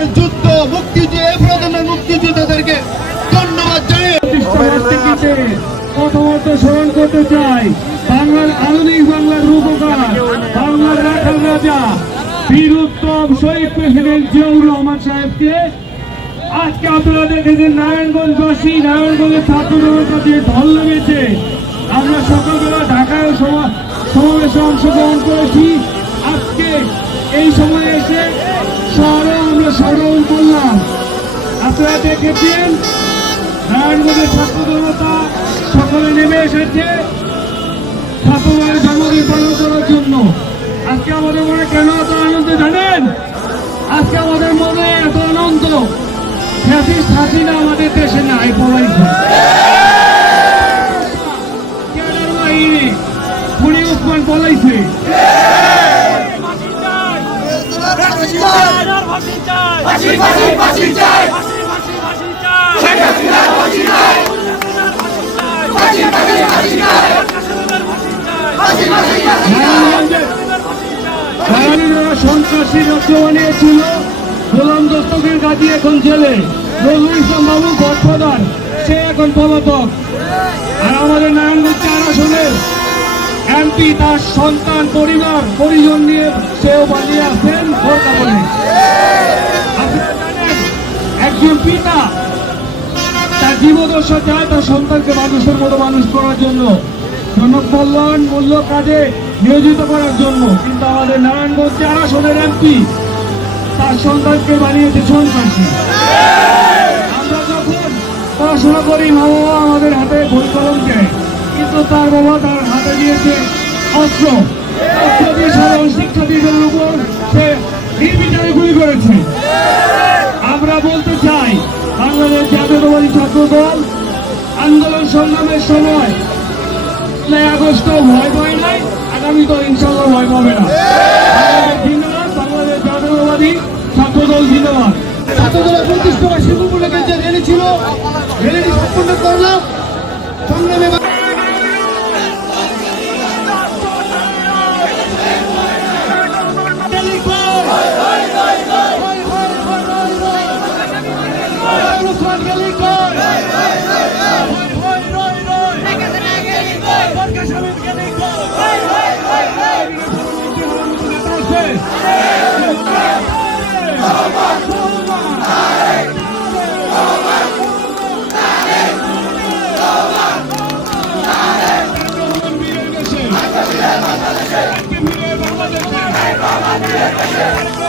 এবারের যুদ্ধ মুক্তিযোদ্ধাদেরকে ধন্যবাদ জানিয়ে প্রথমত স্মরণ করতে চাই বাংলার আধুনিক বাংলার রূপকার বাংলার রাখাল রাজা বীর উত্তম শহীদ প্রেসিডেন্ট জিয়াউর রহমান সাহেবকে। আজকে আপনারা দেখেছেন নারায়ণগঞ্জবাসী নারায়ণগঞ্জের ছাত্র জনতা যে ঢল লেগেছে। আমরা সকালবেলা ঢাকায় সমাবেশে অংশগ্রহণ করেছি। আজকে এই সময়ে এসে শহরেও আমরা স্মরণ করলাম। আপনারা দেখেছেন নারায়ণগঞ্জের ছাত্র জনতা সকলে নেমে এসেছে ছাত্রদের জন্মদিন পালন করার জন্য। আজকে আমাদের মনে কেন এত আনন্দ জানেন? আজকে আমাদের মনে এত আনন্দ ফ্যাসিস্ট হাসিনা আমাদের দেশে নাই পলাইছে। খুনি উসমান পলাইছে। সন্ত্রাসী রাজ্য বানিয়েছিল গোলাম দস্তকের কাজী এখন জেলে। নজরুল ইসলাম বাবু গডফাদার, সে এখন পলাতক। আর আমাদের নারায়ণগঞ্জ 4 আসনের এমপি তার সন্তান পরিবার পরিজন নিয়ে সেও পালিয়ে আসেন সরকার বলে। আপনারা জানেন একজন পিতা তার জীবদশা চায় তার সন্তানকে মানুষের মতো মানুষ করার জন্য, জনকল্যাণমূলক কাজে নিয়োজিত করার জন্য। কিন্তু আমাদের নারায়ণগঞ্জ 4 আসনের এমপি তার সন্তানকে বানিয়েছে সন্ত্রাসী। আমরা যখন পড়াশোনা করি মা বাবা আমাদের হাতে বই কলম দেয়, কিন্তু তার বাবা তার হাতে দিয়েছে অস্ত্র। অস্ত্র দিয়ে সাধারণ শিক্ষার্থীদের উপর সে নির্বিচারে গুলি করেছে। আমরা বলতে চাই বাংলাদেশ জাতীয়তাবাদী ছাত্র দল আন্দোলন সংগ্রামের সময় 9 আগস্ট ভয় পায় নাই, আগামী তো ইনশাল্লাহ ভয় পাবে না। ধন্যবাদ বাংলাদেশ জাতীয়তাবাদী ছাত্র দল। ধন্যবাদ। ছাত্র দলের 25 বার্ষিক উপলক্ষে যে র্যালি ছিল, র্যালিটি সম্পন্ন করলাম সংগ্রামে। বাংলাদেশ